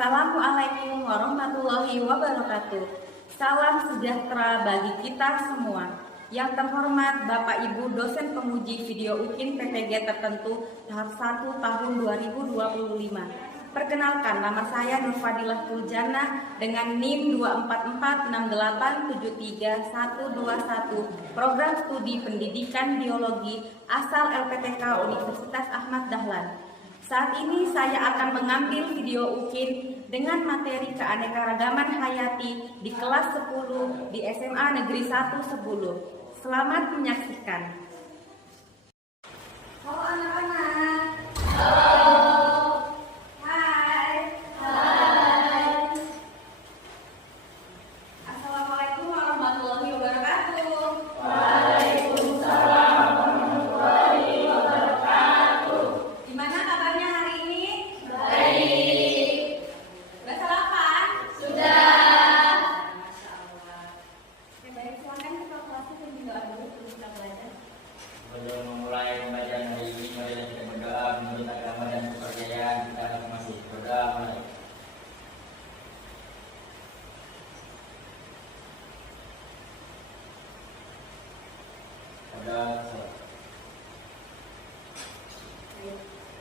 Assalamualaikum warahmatullahi wabarakatuh. Salam sejahtera bagi kita semua. Yang terhormat Bapak Ibu dosen penguji video UKIN PTG tertentu tahap 1 tahun 2025. Perkenalkan, nama saya Nur Fadilah Tuljana dengan NIM 244687321, Program Studi Pendidikan Biologi asal LPTK Universitas Ahmad Dahlan. Saat ini saya akan mengambil video UKIN dengan materi keanekaragaman hayati di kelas 10 di SMA Negeri 1 Sebulu. Selamat menyaksikan. Halo anak-anak. Halo. Hai. Hai. Assalamualaikum warahmatullahi wabarakatuh. Waalaikumsalam warahmatullahi wabarakatuh. Gimana kabarnya hari ini? Baik. Sudah sarapan? Sudah. Masya Allah. Oke, baik, silakan kita kelasnya dan berdoa dulu sebelum kita belajar. Sebelum memulai pembelajaran hari ini, mari kita berdoa menurut agama dan kepercayaan kita masing-masing. Berdoa mulai.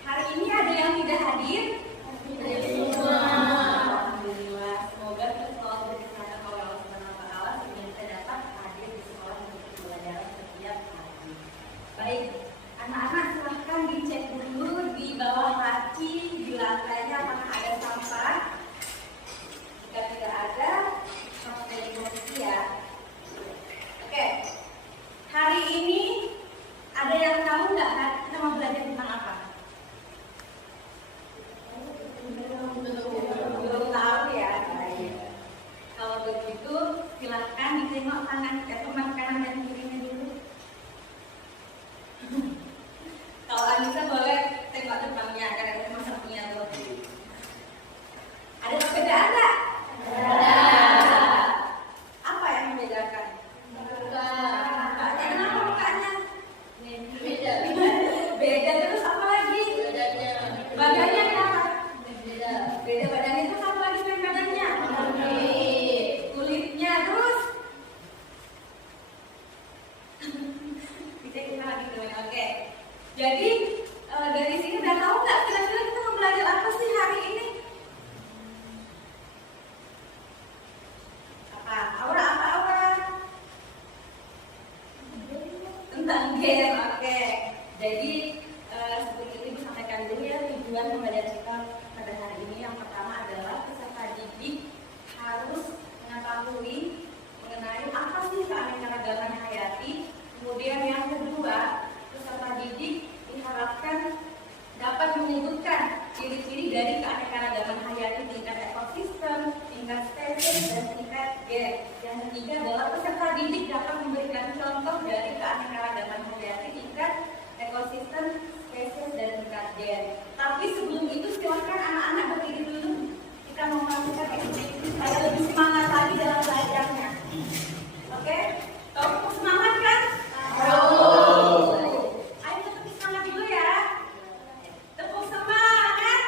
Hari ini ada yang tidak hadir? Alhamdulillah. Semoga kita selalu diberkahi oleh Allah Subhanahu wa taala sehingga kita dapat hadir di sekolah untuk pembelajaran setiap hari. Baik, anak-anak silahkan dicek dulu di bawah laci, di lantainya apakah ada sampah. Jika tidak ada, langsung dari posisi ya. Oke. Hari ini ada yang tahu nggak kan kita mau belajar tentang apa? Belum tahu ya. Baik. Kalau begitu silahkan ditengok teman kanan dan kirinya dulu. Kalau Anissa boleh tengok depannya karena itu masa punya lebih. Ada perbedaan nggak? Ada. Apa yang membedakan? Beda terus apa lagi? Badannya kenapa? Beda badannya itu apa lagi selain badannya? Kulitnya terus? Bisa kita lagi dulu. Oke. Jadi dari sini udah tahu nggak kira-kira kita mau belajar apa sih hari ini? Apa? Aura apa aura? Tentang game. Oke. Jadi seperti itu disampaikan dulu ya tujuan pembelajaran kita pada hari ini. Yang pertama adalah peserta didik harus mengetahui mengenai apa sih keanekaragaman hayati. Kemudian yang kedua, peserta didik diharapkan dapat menyebutkan ciri-ciri dari keanekaragaman hayati tingkat ekosistem, tingkat spesies, dan tingkat gen. Yang ketiga adalah peserta didik dapat memberikan contoh dari keanekaragaman hayati tingkat ekosistem, spesies, dan tingkat gen. Tapi sebelum itu silahkan anak-anak berdiri dulu. Kita mau melakukan ekspresi supaya lebih semangat lagi dalam belajarnya. Oke? Tepuk semangat kan? Ayo tepuk semangat dulu ya. Tepuk semangat.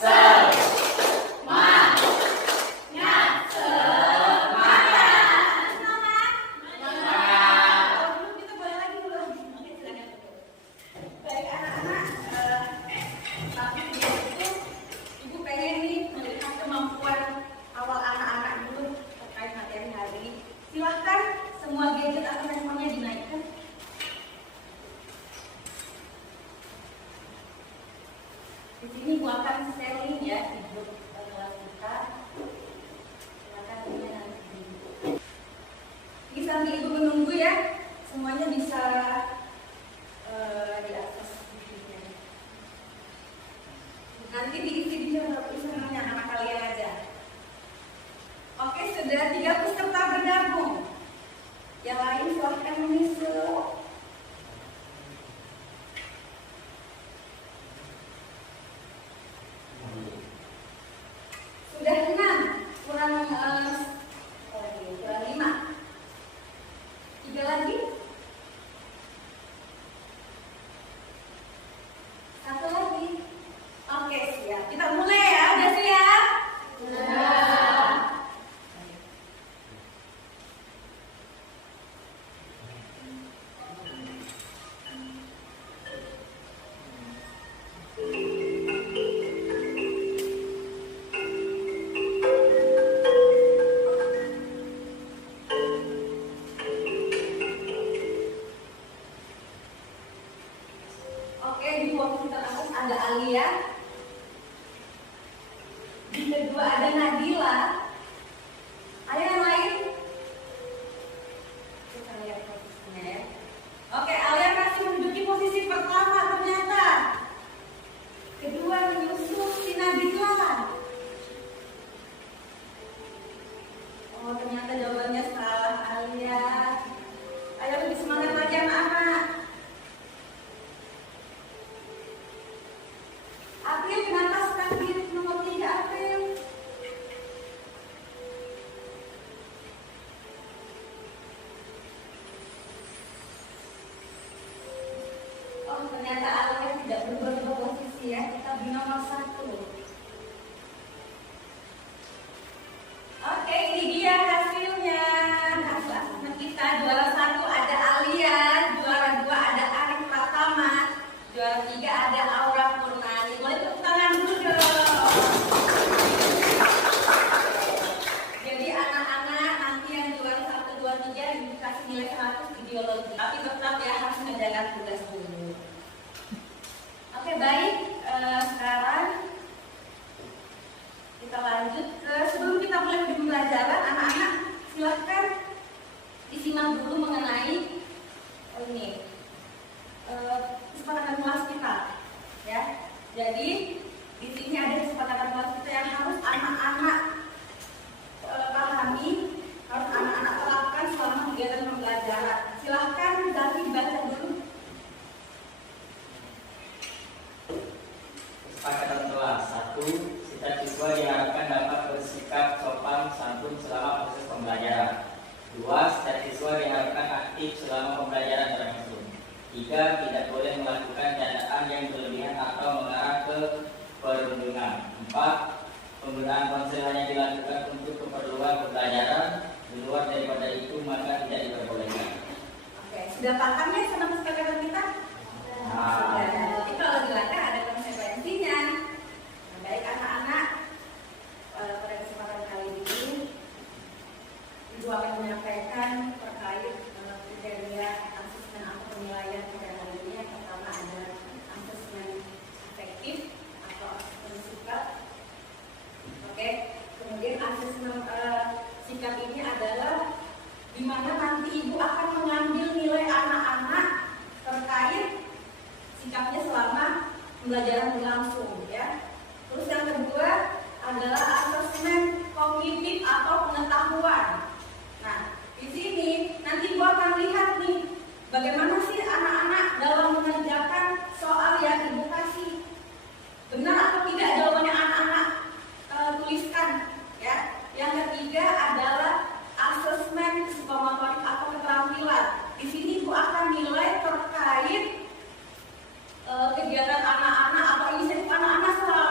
Semangat. Kita boleh lagi dulu. Oke, silakan. Baik anak-anak, tapi itu Ibu pengen nih melihat kemampuan awal anak-anak dulu terkait materi hari ini. Silahkan semua gadget atau handphonenya dinaikkan. Di sini Ibu akan sharing ya di grup kelas kita. Silahkan punya nanti. Ini sambil Ibu menunggu ya, semuanya bisa diakses videonya. Nanti diisi di channelnya anak kalian aja. Oke, sudah 3 peserta bergabung. Yang lain silahkan menyusul. Sudah 6, kurang 5. 3 lagi. 1 lagi. Oke, siap. Kita mulai ya. Udah siap? kedua ada Nadila. Ada yang lain? Kita lihat posisinya ya. Oke, Alia masih menduduki posisi pertama ternyata. Kedua menyusul si Nadila. Oh, ternyata jawabannya salah, Alia. Ayo lebih semangat lagi anak-anak. April, kenapa start di nomor 3 April? Oh, ternyata Alia tidak berubah posisi ya. Kita di nomor 1. Oke, ini dia hasilnya. Hasil asesmen kita, juara 1 ada Alia, juara 2 ada Arif Pratama, juara 3 ada Aura Purnani. Boleh tepuk tangan dulu dong. Jadi anak-anak nanti yang juara 1, 2, 3 dikasih nilai 100 di biologi. Tapi tetap ya harus menjalankan tugas dulu. Oke, baik. Sekarang kita lanjut ke sebelum kita mulai pembelajaran, anak-anak silahkan disimak dulu mengenai ini kesepakatan kelas kita, ya. Jadi di sini ada kesepakatan kelas kita yang harus anak-anak pahami, harus anak-anak terapkan selama kegiatan pembelajaran. Silahkan Zaki baca dulu. Kesepakatan kelas 1. Setiap siswa diharapkan dapat bersikap sopan santun selama proses pembelajaran. 2. Setiap siswa diharapkan aktif selama pembelajaran berlangsung. 3. Tidak boleh melakukan candaan yang berlebihan atau mengarah ke perundungan. 4. Penggunaan ponsel hanya dilakukan untuk keperluan pembelajaran. Di luar daripada itu maka tidak diperbolehkan. Oke, sudah paham ya sama kesepakatan kita? Sudah. Jadi kalau dilanggar ada konsekuensinya. Baik anak-anak, pada kesempatan kali ini Ibu akan menyampaikan terkait kriteria asesmen atau penilaian pada hari ini. Yang pertama ada asesmen afektif atau asesmen sikap. Oke, kemudian asesmen sikap ini adalah di mana nanti Ibu akan mengambil nilai anak-anak terkait sikapnya selama pembelajaran berlangsung, ya. Terus yang kedua adalah asesmen kognitif atau pengetahuan. Nah, di sini nanti Ibu akan lihat nih bagaimana sih anak-anak dalam mengerjakan soal yang Ibu kasih. Benar atau tidak jawabannya anak-anak tuliskan, ya. Yang ketiga adalah asesmen psikomotorik atau keterampilan. Di sini Ibu akan nilai terkait kegiatan anak-anak atau inisiatif anak-anak selama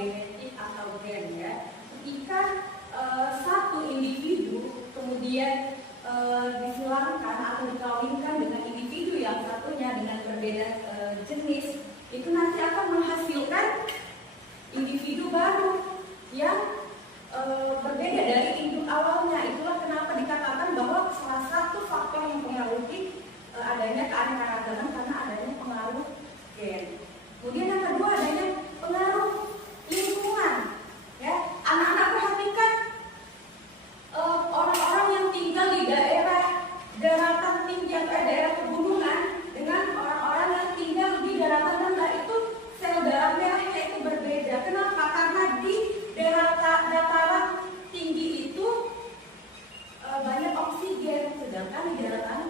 genetik atau gen ya. Ketika satu individu kemudian disilangkan atau dikawinkan dengan individu yang satunya dengan berbeda jenis, itu nanti akan menghasilkan individu baru yang berbeda dari induk awalnya. Itulah kenapa dikatakan bahwa salah satu faktor yang mempengaruhi adanya keanekaragaman karena adanya pengaruh gen. Kemudian yang kedua adanya pengaruh lingkungan. Ya, anak-anak perhatikan orang-orang yang tinggal di daerah daratan tinggi atau daerah pegunungan dengan orang-orang yang tinggal di daratan rendah, itu sel darah merahnya itu berbeda. Kenapa? Karena di dataran tinggi itu banyak oksigen, sedangkan di daratan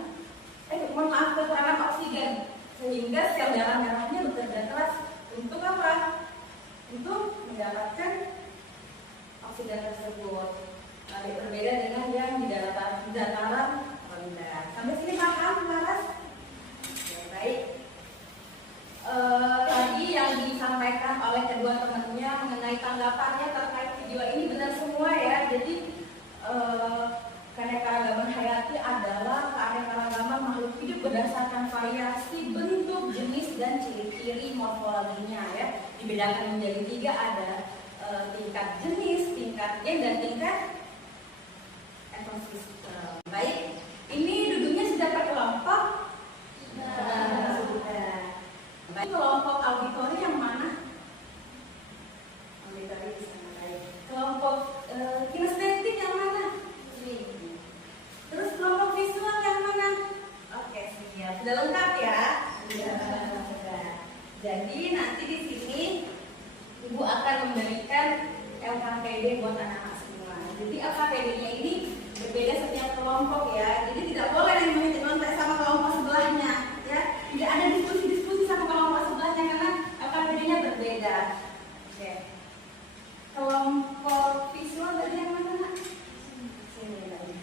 kekurangan oksigen, sehingga sel darah merahnya bekerja keras untuk apa? Untuk mendapatkan oksigen tersebut. Berbeda dengan yang di dataran rendah. Sampai sini paham, Laras? Ya, baik. Tadi yang disampaikan oleh kedua temannya mengenai tanggapannya terkait video ini benar semua ya. Jadi keanekaragaman hayati adalah keanekaragaman makhluk hidup berdasarkan variasi bentuk, jenis, dan ciri-ciri morfologinya ya. Dibedakan menjadi 3, ada tingkat jenis, tingkat gen, dan tingkat ekosistem. Baik, ini duduknya sudah berkelompok. Sudah. Baik, kelompok auditori yang mana? Auditori di sana. Baik. Kelompok kinestetik yang mana? Terus kelompok visual yang mana? Oke, siap. Sudah lengkap ya? Sudah. Jadi nanti di sini Ibu akan memberikan LKPD buat anak-anak semua. Jadi LKPD-nya ini berbeda setiap kelompok ya. Jadi tidak boleh yang nyontek sama kelompok sebelahnya ya. Tidak ada diskusi-diskusi sama kelompok sebelahnya karena LKPD-nya berbeda. Oke. Kelompok visual dari yang mana, Nak? Sini lagi.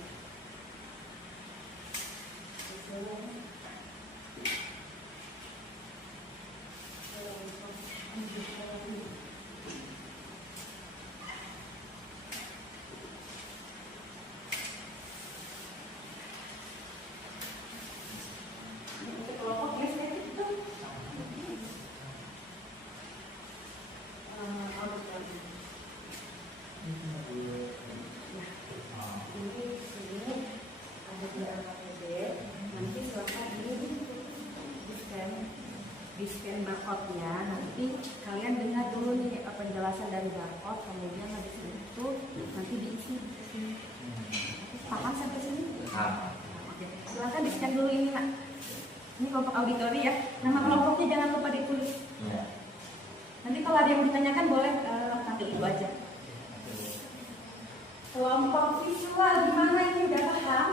Di-scan barcode-nya, nanti kalian dengar dulu nih penjelasan dari barcode, kemudian habis itu nanti diisi di sini. Paham sampai sini? Oke. Silakan di-scan dulu ini, Nak. Ini kelompok auditori ya. Nama kelompoknya jangan lupa ditulis. Ya. Nanti kalau ada yang ditanyakan boleh panggil Ibu aja. Kelompok visual gimana ini, udah paham?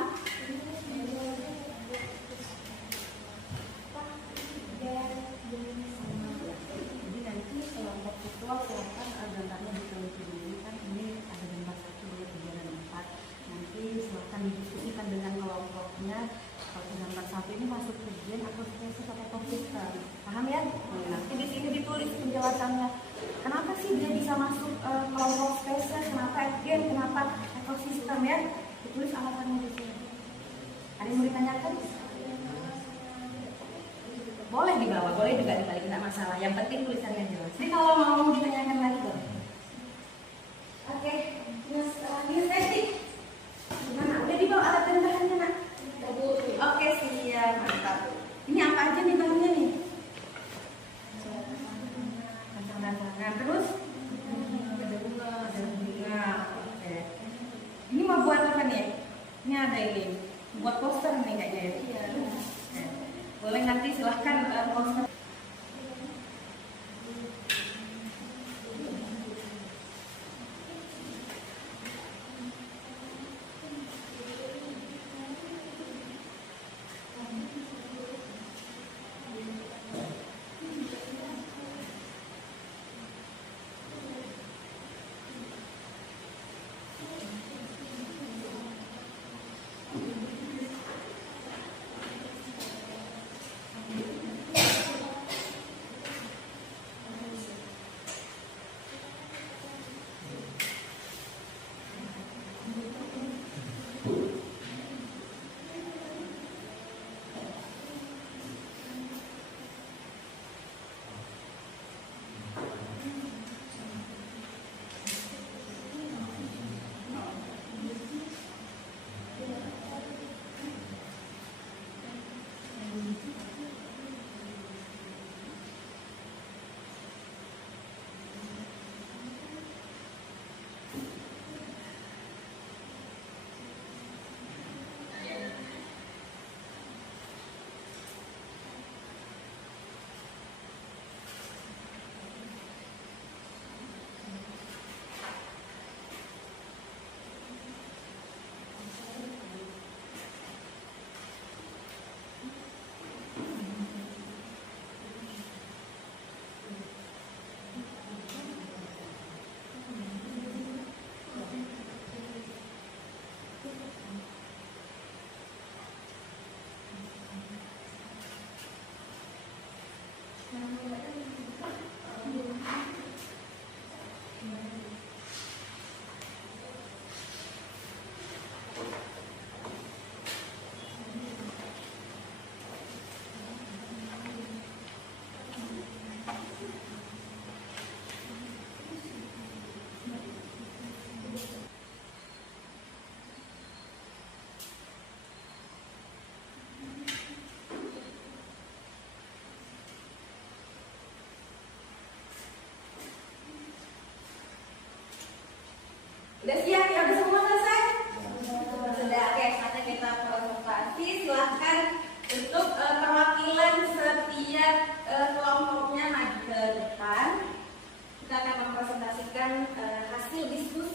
Jadi nanti kelompok visual silakan gambarnya diteliti dulu, kan ini ada gambar 1, 2, 3, dan 4. Nanti silakan didiskusikan dengan kelompoknya. Kalau gambar 1 ini masuk ke gen atau spesies atau ekosistem, paham ya? Nanti di sini ditulis penjelasannya. Kenapa sih dia bisa masuk kelompok spesies? Kenapa gen? Kenapa ekosistem ya? Ditulis alasannya di sini. Ada yang mau ditanyakan? Boleh dibawa, boleh juga dibalik, tidak masalah. Yang penting tulisannya jelas. Jadi kalau mau ditanyakan lagi boleh. Oke, kinestetik. Gimana? Udah dibawa alat dan bahannya, Nak? Oke, siap, mantap. Ini apa aja nih bahannya nih? Kacang-kacangan. Terus? Ada bunga. Oke. Ini mau buat apa nih? Ini ada ini. Buat poster nih kayaknya ya. Iya. Boleh nanti silahkan poster.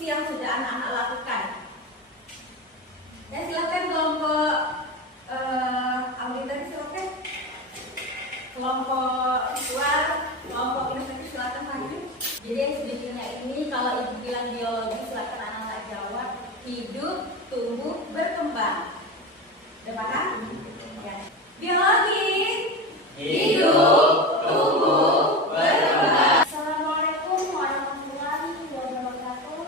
yang sudah anak-anak lakukan. Dan silakan kelompok auditor, silakan kelompok visual, kelompok inovasi, silakan maju. Jadi yang sedikitnya ini kalau ibu bilang biologi, silakan anak-anak jawab hidup, tumbuh, berkembang. Udah paham? Ya. Biologi hidup, tumbuh, berkembang. Assalamualaikum warahmatullahi wabarakatuh.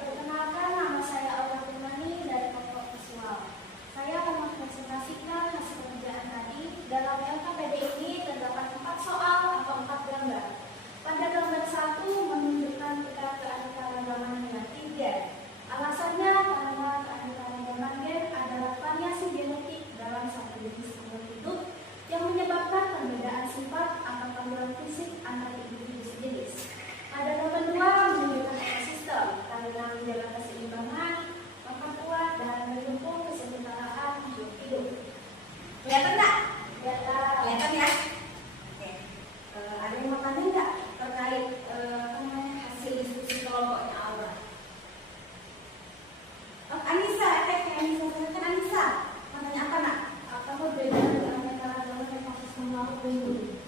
Perkenalkan, nama saya Aura Tumani dari kelompok visual. Saya akan mempresentasikan hasil pengerjaan tadi. Dalam LKPD ini terdapat 4 soal atau 4 gambar. Pada gambar 1 menunjukkan kita keanekaragaman hayati gen. Alasannya karena keanekaragaman gen adalah variasi genetik dalam satu jenis makhluk hidup yang menyebabkan perbedaan sifat atau tampilan fisik antar individu sejenis. Pada gambar 2 menunjukkan ekosistem karena menjaga keseimbangan, memperkuat dan mendukung kesetaraan makhluk hidup. Kelihatan nggak? Kelihatan ya? Oke. Ada yang mau tanya nggak terkait hasil diskusi kelompoknya Aura? Oh, Anissa, silakan Anissa. Mau tanya apa nak? apa perbedaan keanekaragaman ekosistem laut dan bumi?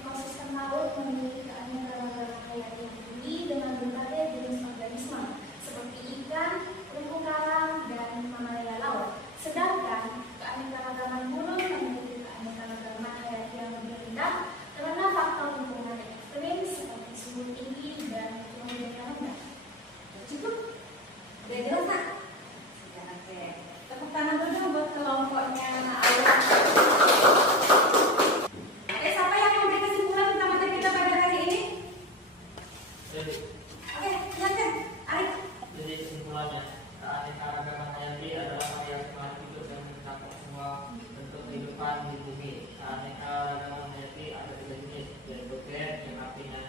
Ekosistem laut memiliki keanekaragaman hayati yang tinggi dengan berbagai jenis organisme seperti ikan, terumbu karang, dan mamalia laut. Sedangkan keanekaragaman gunung memiliki keanekaragaman hayati yang lebih rendah karena faktor lingkungan ekstrim seperti suhu tinggi dan curah hujan yang rendah. Cukup? Udah jelas nak? Oke. Tepuk tangan dulu buat kelompoknya Aura. Oke, siapa yang mau beri kesimpulan tentang materi kita pada hari ini? Jadi, Oke, silakan. Arif. jadi kesimpulannya, keanekaragaman hayati adalah variasi makhluk hidup yang mencakup semua bentuk kehidupan di bumi. Keanekaragaman hayati ada 3 jenis, yaitu gen, yang artinya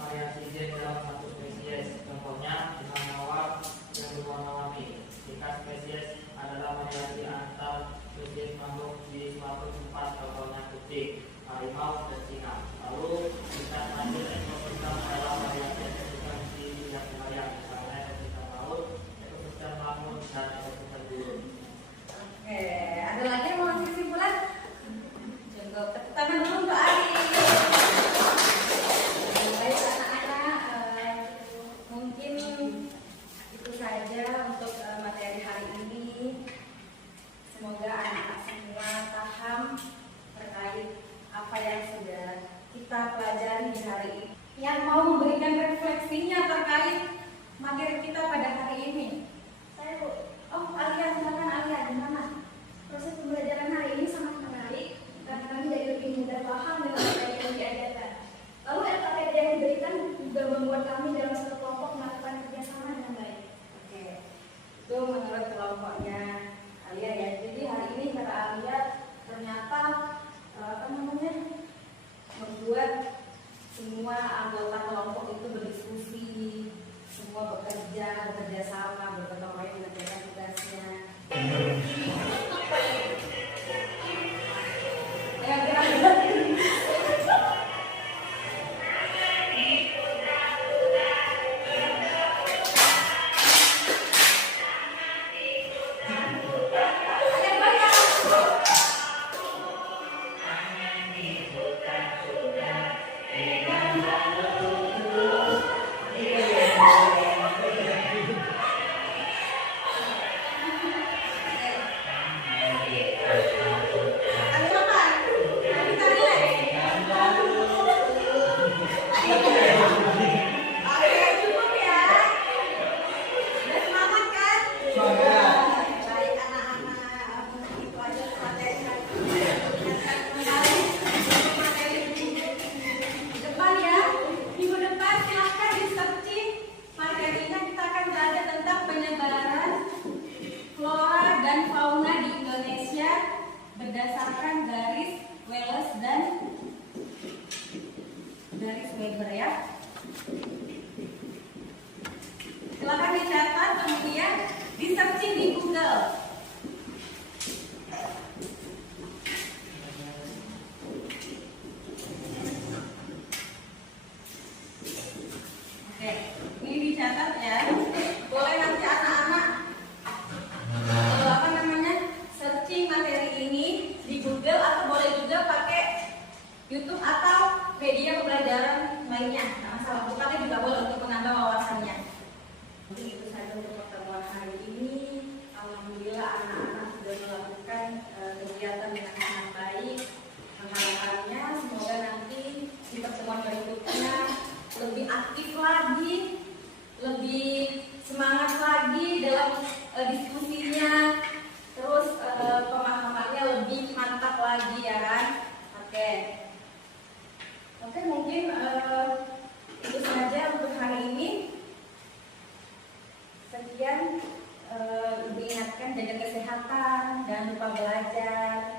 variasi gen dalam satu spesies. Contohnya, bunga mawar yang berwarna-warni. Jika spesies adalah variasi antar spesies makhluk di suatu tempat, contohnya kucing, harimau, dan singa. Lalu, kita ambil ekosistem adalah variasi ekosistem di bidang wilayah, misalnya ekosistem laut, ekosistem lamun, dan ekosistem gurun. Oke, ada lagi yang mau ngasih kesimpulan? Cukup. Tepuk tangan dulu untuk Arif. Baik anak-anak, mungkin itu saja untuk materi hari ini. Semoga anak-anak semua paham terkait apa yang sudah kita pelajari di hari ini. Yang mau memberikan refleksinya terkait materi kita pada hari ini. Saya Bu, Oh, Alia, silakan Alia, di mana? proses pembelajaran hari ini sangat menarik karena kami jadi lebih mudah paham dengan materi yang diajarkan. Lalu LKPD yang diberikan juga membuat kami dalam satu kelompok melakukan kerjasama dengan baik. Oke, itu menurut kelompoknya Alia ya. Jadi hari ini kata Alia ternyata membuat semua anggota kelompok itu berdiskusi, semua bekerja sama, bergotong royong mengerjakan tugasnya. Ya, gerak-gerak. Silakan dicatat, kemudian di searching di Google. YouTube atau media pembelajaran lainnya. Nah, masalah bukannya juga boleh untuk menambah wawasannya. Mungkin itu saja untuk pertemuan hari ini. Alhamdulillah anak-anak sudah melakukan kegiatan dengan sangat baik. Harapannya semoga nanti di pertemuan berikutnya lebih aktif lagi, lebih semangat lagi dalam diskusinya, terus pemahamannya lebih mantap lagi ya kan. Oke, mungkin itu saja untuk hari ini. Sekian, diingatkan jaga kesehatan, jangan lupa belajar.